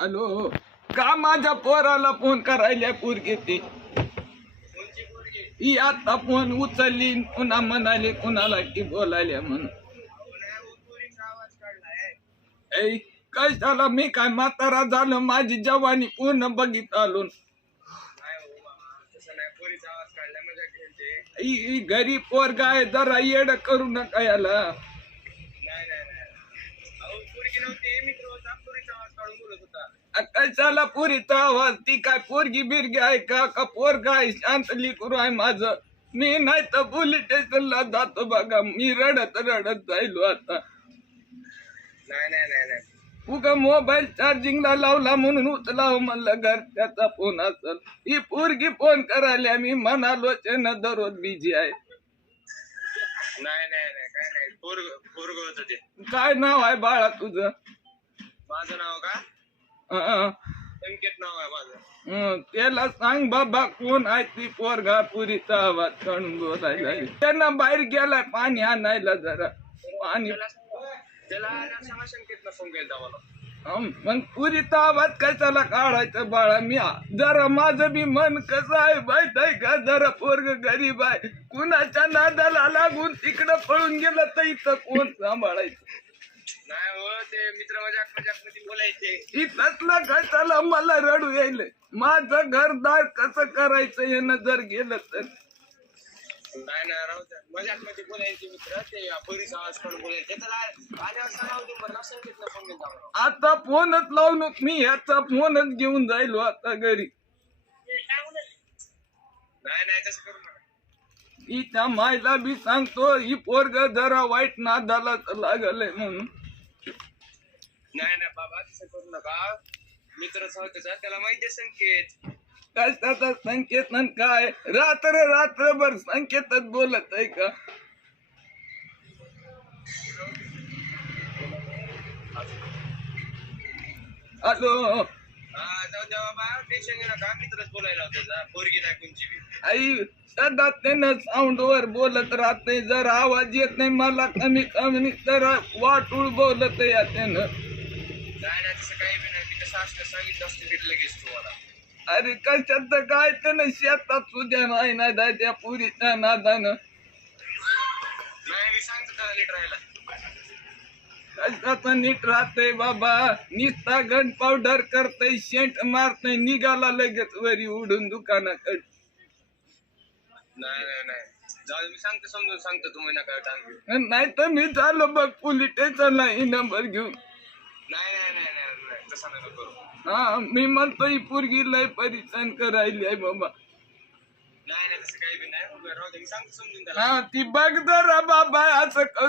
Hello का माझ्या पोराला फोन करायला पोरगी ते? ही आता फोन उचलली पुन्हा म्हणाले कुणाला की बोलायला म्हणून. ऐ, कशाला मी काय म्हातारा झालो? माझी जवानी पूर्ण बघित आलो. घरी पोर गाय जरा येड करू नका याला. कशाला पुरीचा आवाज ती काय पोरगी बिरगी आहे का? का पोरगा आहे? शांत लिकरू आहे माझं. मी नाही तर पोलीस स्टेशनला जातो बघा. मी रडत रडत जायलो आता. उगा मोबाईल चार्जिंगला लावला म्हणून उचलाव म्हणलं घरच्याचा फोन असल. ही पोरगी फोन करायला मी म्हणालो ना दररोज बिझी आहे. नाही नाही नाही काय नाही. पोरग पोरग होत ते. काय नाव आहे बाळा तुझं? माझं नाव का? संकेत नाव आहे माझं. त्याला सांग बाबा कोण आहे ती पोरगा पुरीचा आवाज काढून बोलायला त्यांना बाहेर गेलाय पाणी आणायला जरा. पाणी त्याला त्याला सांगा संकेतला फोन केला मला हं, मग पुरीचा आवाज कशाला काढायचा बाळा मी? जरा माझं बी मन कसं आहे माहीत आहे का? जरा पोरग गरीब आहे. कुणाच्या नादाला लागून तिकडं पळून गेलं तर इथं कोण सांभाळायचं? नाही हो ते मित्र मजाक मजाकमध्ये बोलायचे. इथलं कशाला मला रडू यायले माझं घरदार कसं करायचं यानं जर गेलं तर? नाही ना राहू द्या. मजाकमध्ये बोलायचे मित्र ते पोरीचा आवाज काढून बोलायचे. त्याला आल्यावर सांगावं ते बरं संकेतला फोन केला मला आता फोनच लावून मी ह्याचा फोनच घेऊन जायलो आता घरी. नाही नाही तसं करू नका. हिच्या मायला बी सांगतो ही पोरग जरा वाईट नादाला लागलंय म्हणून. नाही नाही बाबा तसं करू नका. मित्रच होत त्याला माहिती आहे संकेत? कशाचा संकेत न काय? रात्र रात्रभर संकेतच बोलत आहे का? हॅलो? हा जाऊ द्या बाबा टेन्शन घेऊ नका. मित्रच बोलायला होता पोरगी नाही कोणची बी. आई सदा त्यानं साऊंड वर बोलत राहत. नाही जर आवाज येत नाही. मला कमी कमी तर वाटूळ बोलत या त्यानं नाही नाही तसं काही बी नाही मी कसं असतं सांगितलं असतं भेट लगेच तुम्हाला. अरे कशात काय त्यानं शेतात सुद्या नाही ना जाय त्या पुरीच्या नादानं नाही मी सांगतो त्याला नीट राहायला. कशाचं नीट राहतंय बाबा? निस्ता गन पावडर करतय शेंट मारतय निघाला लगेच वरी उडून दुकानाकडे. नाही नाही नाही. जाऊ दे, मी सांगतो समजून सांगतो तुम्ही नका टांग. नाही तर मी झालो बघ पोलीस स्टेशनला ही नंबर घेऊन. हा मी म्हणतो ही पोरगी लय परेशान करायली आहे बाबा. हा ती बघ जरा बाबा असं